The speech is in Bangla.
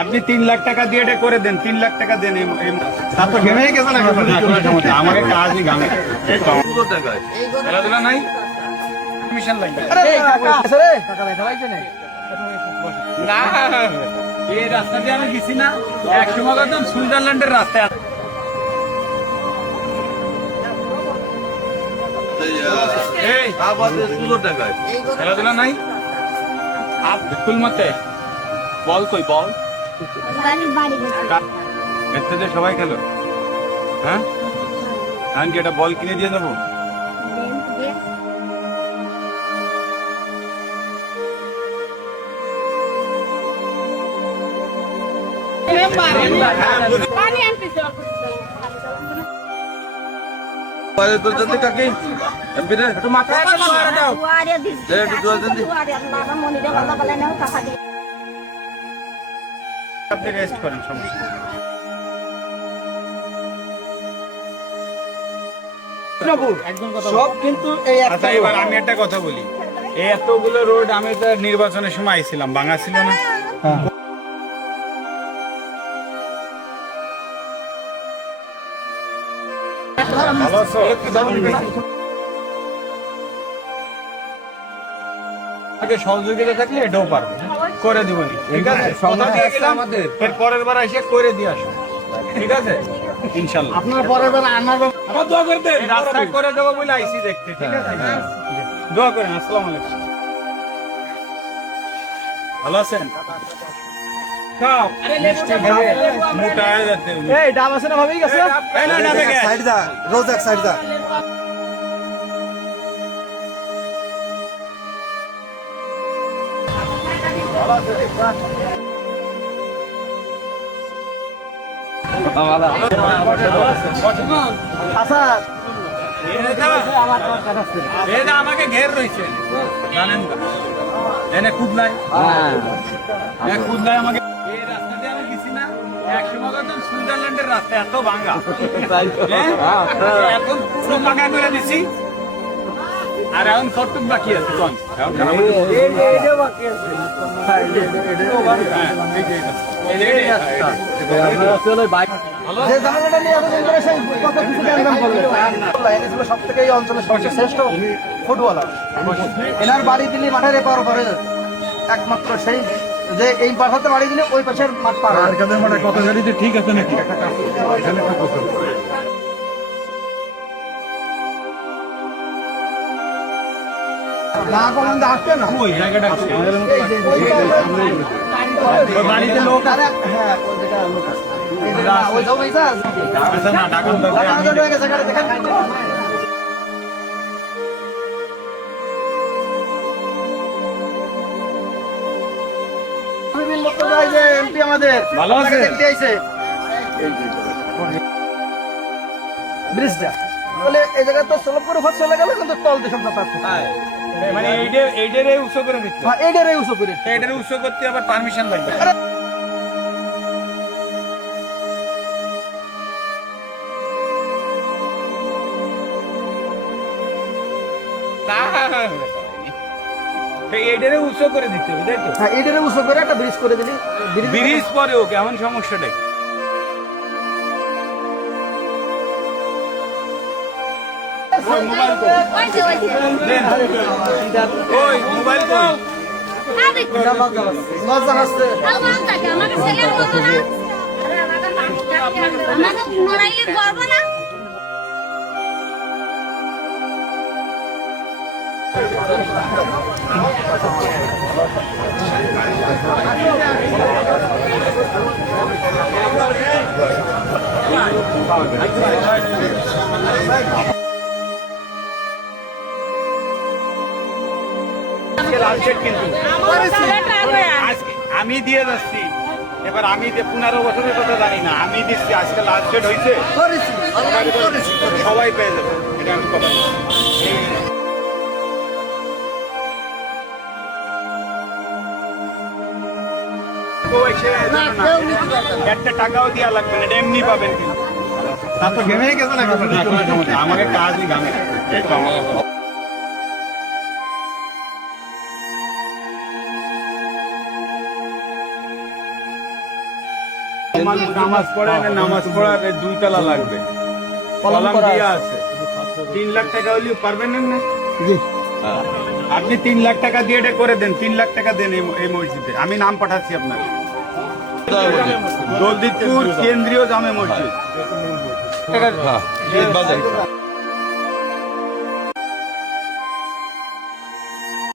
আপনি 3 লাখ টাকা দিয়ে এটা করে দেন, 3 লাখ টাকা দেন। তারপর ঘেমে গেছে না, আমাকে কাজই ঘামে। খেলাধুলা নাই, মিশন লাগবে না। এই রাস্তা দিয়ে আমি গেছি না, এক সময় একদম সুইজারল্যান্ডের রাস্তায়। খেলাধুলা নাই, স্কুল মতে বল কই বল এতে সবাই খেলো। হ্যাঁ আমি কি একটা বল কিনে দিয়ে দেবো? আপনি রেস্ট করেন, সমস্যা সব কিন্তু এই আচ্ছা। এবার আমি একটা কথা বলি, এই এতগুলো রোড আমি তো নির্বাচনের সময় আইছিলাম, ভাঙা ছিল না? ভালো আছো? সহযোগিতা থাকলে এটাও পারবে করে দিব, ঠিক আছে? এর পরের বার এসে করে দিয়ে আসো, ঠিক আছে? ইনশাল্লাহ আপনার পরের বার আনার দোয়া করে দেন, রাস্তা করে দেবো বলে আইসি দেখতে, ঠিক আছে? দোয়া করেন। আসসালামু আলাইকুম। ভালো আছেন? মোটা হয়ে যাচ্ছে। এই ডাব আছে না ভাবেই গেছে সাইড দা, রোজ এক সাইড দা। আমাকে ঘের রয়েছে, জানেন না? এনে কুদলাই কুদলাই আমাকে। এই রাস্তা দিয়ে আমি গেছি না, এক সময় একদম সুইজারল্যান্ডের রাস্তা, এত ভাঙা। এখন পুরো পাকা করে দিছি, আর এখন কতটুক বাকি আছে? সব থেকে এই অঞ্চলের সবচেয়ে শ্রেষ্ঠ ফুটবলার। এনার বাড়ি দিলে মাঠের এপার ওপারে একমাত্র সেই যে এই পাশাতে বাড়ি দিলে ওই পাশের মাঠ পার। মাঠে কত গাড়িতে ঠিক আছে নাকি? না কোন আসছে না ওই জায়গাটা বাড়িতে লোক আছে। হ্যাঁ ওই যেটা লোক আছে ওই যাও ভাই স্যার আচ্ছা না, টাকা দেখেন এমপি আমাদের ভালো আছে? দেখতে আইছে ব্রিজটা বলে এই জায়গা তো সলভ করে ফাঁস চলে গেল, কিন্তু তল দেশম যাতায়াত মানে এইটারে উৎস করে দিচ্ছে, এইটারে উঁচু করে এইটারে উৎস করতে আবার পারমিশন লাগবে। এইটারে উৎস করে দিতে হবে, তাই তো? হ্যাঁ এইটারে উঁচু করে একটা ব্রিজ করে দিলি ব্রিজ পরে ওকে, এমন সমস্যাটাই মোবাইল কই? লজ্জা আসছে আমি দিয়ে যাচ্ছি, এবার আমি 15 বছরের কথা জানি না, আমি দিচ্ছি। আজকে লাস্ট ডেট হয়েছে, সবাই পেয়ে যাবে, এটা আমি কথা বলছি। একটা টাকাও দেওয়া লাগবে না, এটা এমনি পাবেন। কিন্তু তারপর ঘেমে গেছে না, আমাকে কাজই ঘামে। মানুষ নামাজ পড়ে না, নামাজ পড়ার 2 তলা লাগবে, কলাম দেয়া আছে। 3 লাখ টাকা হলেও পারবেন না? আপনি 3 লাখ টাকা দিয়ে এটা করে দেন, 3 লাখ টাকা দেন এই মসজিদে। আমি নাম পাঠাচ্ছি আপনার, দৌলদীপুর কেন্দ্রীয় জামে মসজিদ।